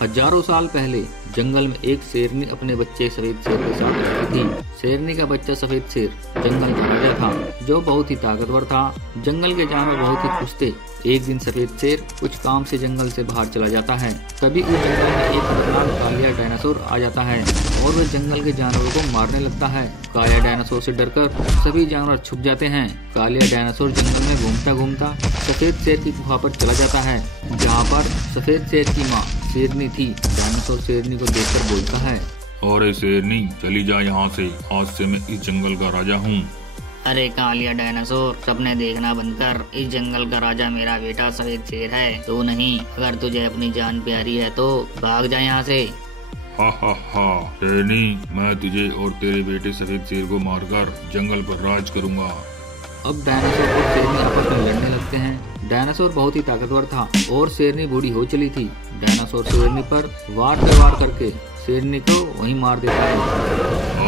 हजारों साल पहले जंगल में एक शेरनी अपने बच्चे सफेद शेर के साथ रहती थी। शेरनी का बच्चा सफेद शेर जंगल का राजा था, जो बहुत ही ताकतवर था। जंगल के जानवर बहुत ही खुश थे। एक दिन सफेद शेर कुछ काम से जंगल से बाहर चला जाता है। तभी उस जंगल में एक खतरनाक कालिया डायनासोर आ जाता है और वह जंगल के जानवरों को मारने लगता है। कालिया डायनासोर से डरकर सभी जानवर छुप जाते हैं। कालिया डायनासोर जंगल में घूमता घूमता सफेद शेर की गुफा पर चला जाता है, जहाँ पर सफेद शेर की माँ शेरनी थी। डायनासोर शेरनी को देखकर बोलता है, अरे शेरनी, चली जा यहाँ से, आज से मैं इस जंगल का राजा हूँ। अरे कालिया डायनासोर, सपने देखना बंद कर। इस जंगल का राजा मेरा बेटा सफेद शेर है, तो नहीं। अगर तुझे अपनी जान प्यारी है तो भाग जा यहाँ से। हा शेरनी, मैं तुझे और तेरे बेटे सफेद शेर को मारकर जंगल पर राज करूँगा। अब डायनासोर और शेरनी आपस में लड़ने लगते हैं। डायनासोर बहुत ही ताकतवर था और शेरनी बूढ़ी हो चली थी। डायनासोर शेरनी पर वार पे वार करके शेरनी को वहीं मार देता है।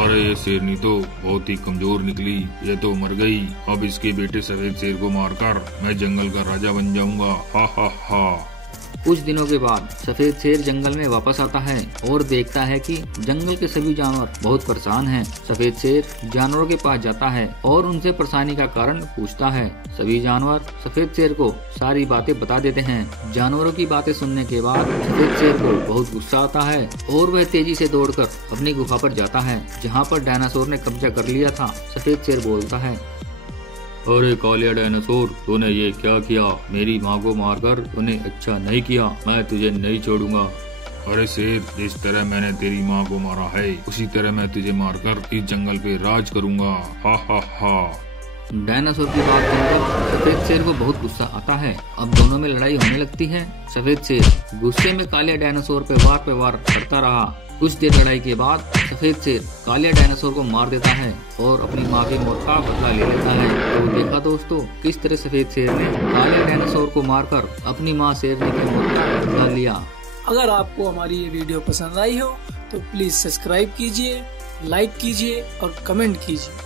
अरे ये शेरनी तो बहुत ही कमजोर निकली, ये तो मर गई। अब इसके बेटे सफेद शेर को मारकर मैं जंगल का राजा बन जाऊंगा। हा। कुछ दिनों के बाद सफेद शेर जंगल में वापस आता है और देखता है कि जंगल के सभी जानवर बहुत परेशान हैं। सफेद शेर जानवरों के पास जाता है और उनसे परेशानी का कारण पूछता है। सभी जानवर सफेद शेर को सारी बातें बता देते हैं। जानवरों की बातें सुनने के बाद सफेद शेर को बहुत गुस्सा आता है और वह तेजी से दौड़कर अपनी गुफा पर जाता है, जहाँ पर डायनासोर ने कब्जा कर लिया था। सफेद शेर बोलता है, अरे कालिया डायनासोर, तूने ये क्या किया? मेरी माँ को मारकर तूने अच्छा नहीं किया, मैं तुझे नहीं छोड़ूंगा। अरे शेर, जिस तरह मैंने तेरी माँ को मारा है, उसी तरह मैं तुझे मारकर इस जंगल पे राज करूंगा। हा। डायनासोर की बात सुनकर सफेद शेर को बहुत गुस्सा आता है। अब दोनों में लड़ाई होने लगती है। सफेद शेर गुस्से में कालिया डायनासोर पे वार करता रहा। कुछ देर लड़ाई के बाद सफेद शेर कालिया डायनासोर को मार देता है और अपनी माँ की मौत का बदला ले लेता है। तो देखा दोस्तों, किस तरह सफेद शेर ने कालिया डायनासोर को मारकर अपनी माँ शेरनी की मौत का बदला लिया। अगर आपको हमारी ये वीडियो पसंद आई हो तो प्लीज सब्सक्राइब कीजिए, लाइक कीजिए और कमेंट कीजिए।